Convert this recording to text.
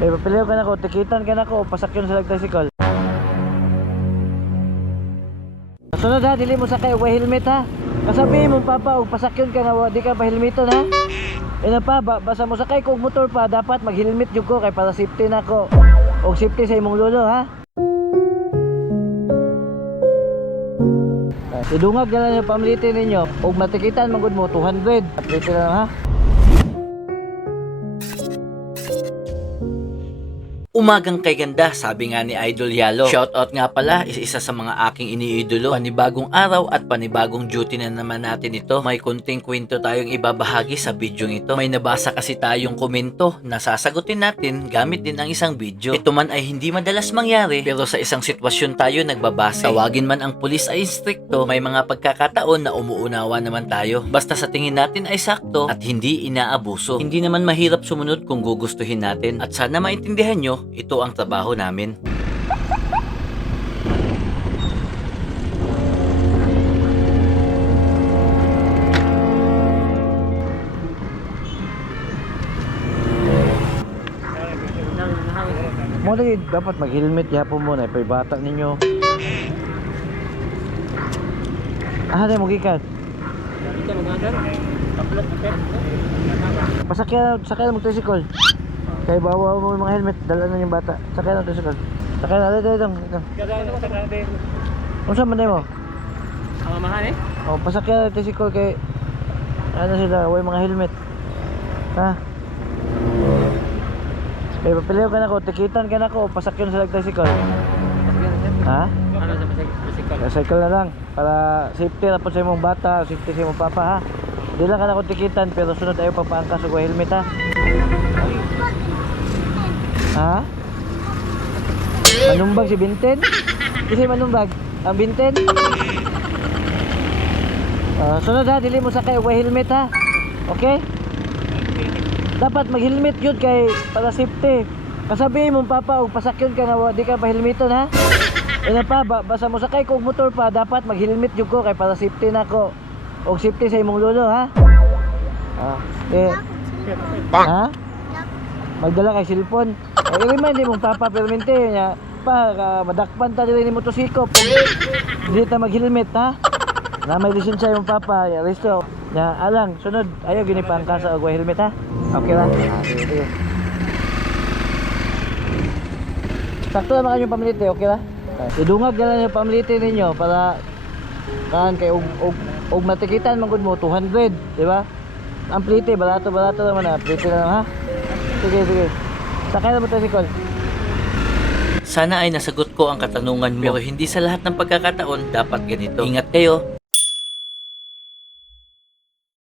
May papiliw ka na ko, tikitan ka na ko, pasakyon sa tricycle. Sunod ha, dili mo sakay, wa helmet ha. Kasabi mo papa, og pasakyon ka na, wa- di ka pa helmeton ha. Ina pa, ba, basta mo sakay kog motor pa, dapat mag-helmet jud ko kay para safety na ko. Og safety sa imong lolo ha. Idungag na lang yung pamiliti ninyo. Og matikitan magud mo 200. Pamiliti na lang ha. Umagang kay ganda, sabi nga ni Idol Yalo. Shoutout nga pala, isa-isa sa mga aking iniidolo. Panibagong araw at panibagong duty na naman natin ito. May kunting kwento tayong ibabahagi sa video ito. May nabasa kasi tayong komento na sasagutin natin gamit din ang isang video. Ito man ay hindi madalas mangyari, pero sa isang sitwasyon tayo nagbabase. Tawagin man ang pulis ay instrikto, may mga pagkakataon na umuunawa naman tayo. Basta sa tingin natin ay sakto at hindi inaabuso. Hindi naman mahirap sumunod kung gugustuhin natin. At sana maintindihan nyo, ito ang trabaho namin. Mo lagi dapat mag-helmet yapon mo na ipay bata ninyo. Ah, dai mo gikan. Pasakyan, sakyan mo tricycle. Kay bawa mo yung mga helmet, dala na yung bata. Sakyan mo tricycle. Sakyan na dito dito. dito. Unsa man mo? Ang mamahan eh? Oh, pasakyan ang tricycle kay ano sila, way mga helmet. Ha? May papiliw ka na ko, tikitan ka na ko, pasakyan sa tricycle. Ha? Ano sa bisikol? Cycle na lang para safety na po sa imong bata, safety sa imong papa ha. Di lang ka na ko tikitan pero sunod ayo papaangkas og helmet ha. Ha? Manumbag si Binten? Kasi manumbag? Ang Binten? Ah, sunod ha, dili mo sakay og helmet ha. Okay? Dapat mag-helmet yun kay para safety. Kasabi mo papa og pasakyon ka wa- di ka pa helmeton ha. Ina pa, ba, basta mo sakay kog motor pa, dapat mag-helmet jud ko kay para safety na ko. Og safety sa imong lolo ha. Ah, eh, ha? Magdala kay cellphone. Eh, remind di mong papa permente niya pa madakpan ta diri ni motosikop. Di ta mag-helmet ha. Na may lisensya yung papa, ya resto. Ya, alang, sunod. Ayaw gini pa ang kasa og helmet ha. Okay ra? Sakto naman kanyang pamiliti, okay ra? Idungag na lang yung pamiliti ninyo para kan kay og og og matikitan man gud mo 200, di ba? Ang plite barato barato naman na, plite na lang ha. Sige, sige. Sakay na mo tricycle. Sana ay nasagot ko ang katanungan mo. Pero hindi sa lahat ng pagkakataon dapat ganito. Ingat kayo,